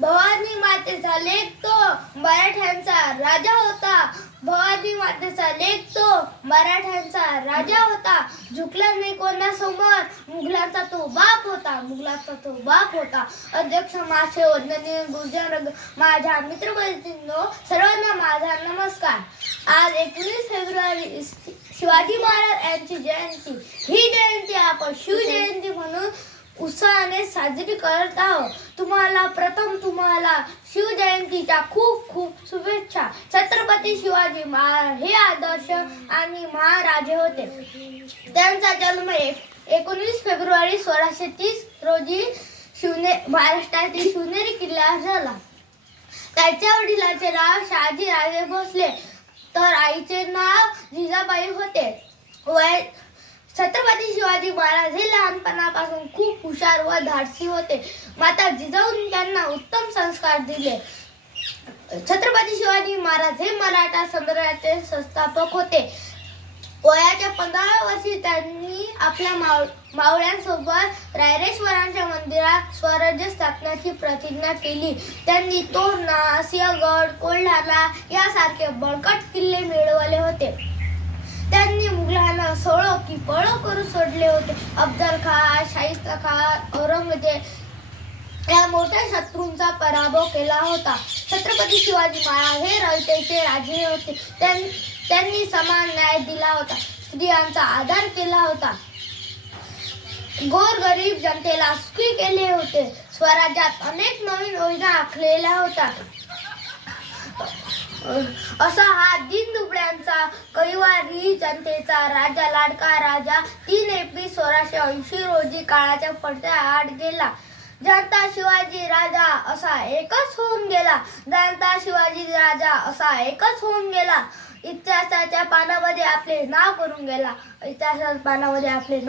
भवानी मातेचा लेक तो मराठ्यांचा राजा होता. भवानी मातेचा लेक तो मराठ्यांचा राजा होता. झुकला नाही कोणासमोर, मुघलांचा तो बाप होता. मुघलांचा तो बाप होता. अध्यक्ष मासे वंदनीय गुर्जर माझ्या मित्रमैत्रिणींनो, सर्वांना माझा नमस्कार. आज 19 फेब्रुवारी शिवाजी महाराज यांची जयंती. ही जयंती आपण शिवजयंती म्हणून उत्साहाने साजरी करत आहोत. तुम्हाला शिवजयंतीच्या खूप खूप शुभेच्छा. छत्रपती शिवाजी महाराज हे आदर्श आणि महाराजे होते. त्यांचा जन्म 19 फेब्रुवारी 1630 रोजी महाराष्ट्रातील शिवनेरी किल्ल्यावर झाला. त्याच्या वडिलांचे नाव शहाजी राजे भोसले तर आईचे नाव जिजाबाई होते. छत्रपती शिवाजी महाराज हे लहानपणापासून खूप हुशार व धाडसी होते. माता जिजाऊंनी त्यांना उत्तम संस्कार दिले. छत्रपती शिवाजी महाराज हे मराठा साम्राज्याचे संस्थापक होते. वयाच्या 15व्या वर्षी त्यांनी आपल्या मावळ्यांसोबत रायरेश्वरांच्या मंदिरात स्वराज्य स्थापनेची प्रतिज्ञा केली. त्यांनी तोरणा, सिंहगड, कोल्हारा यासारखे बळकट किल्ले मिळवले होते. त्यांनी मुघलांना सोळो की पळो करून सोडले होते. अफजल खान, शाहिस्ता खान, औरंगजेब या मोठ्या शत्रूंचा पराभव केला होता. छत्रपती शिवाजी महाराज हे रयतेचे राजे होते. त्यांनी समान न्याय दिला होता. स्त्रियांचा आदर केला होता. गोरगरीब जनतेला सुखी केले होते. स्वराज्यात अनेक नवीन योजना आखलेल्या होत्या. असा हा दीनदुबळ्यांचा, कैवारी जनतेचा राजा, लाडका राजा 3 एप्रिल 1680 रोजी काळाच्या पडद्याआड गेला. जनता शिवाजी राजा असा एकच होऊन गेला. जनता शिवाजी राजा असा एकच होऊन गेला. इतिहासाच्या पानामध्ये आपले नाव करून गेला. इतिहासाच्या पानामध्ये आपले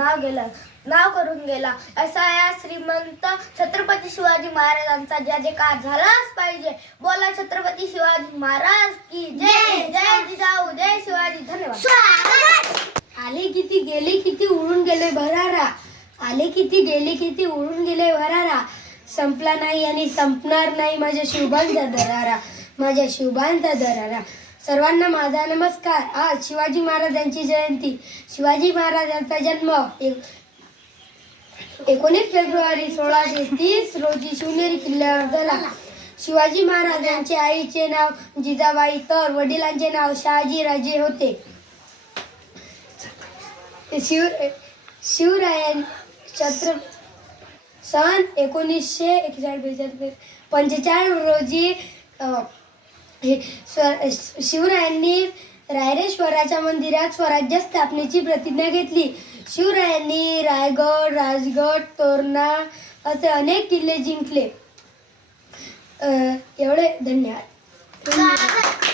नाव करून गेला. असा या श्रीमंत छत्रपती शिवाजी महाराजांचा जयजयकार झालाच पाहिजे. बोला छत्रपती शिवाजी महाराज की जय. जय जिजाऊ, जय शिवाजी. धन्यवाद. आले किती गेले किती उडून गेले भरारा. आले किती गेले किती उडून गेले भरारा. संपला नाही आणि संपणार नाही माझ्या शिवबांचा दरारा. माझ्या शिवबांचा दरारा. सर्वांना माझा नमस्कार. आज शिवाजी महाराजांची जयंती. शिवाजी महाराजांचा जन्म 19 फेब्रुवारी 1630 रोजी शिवनेरी किल्ल्यावर झाला. शिवाजी महाराजांच्या आईचे नाव जिजाबाई तर वडिलांचे नाव शहाजी राजे होते. शिवरायांनी सन 1945 रोजी शिवरायांनी रायरेश्वराच्या मंदिरात स्वराज्य स्थापनेची प्रतिज्ञा घेतली. शिवरायांनी रायगड, राजगड, तोरणा असे अनेक किल्ले जिंकले. एवढे. धन्यवाद.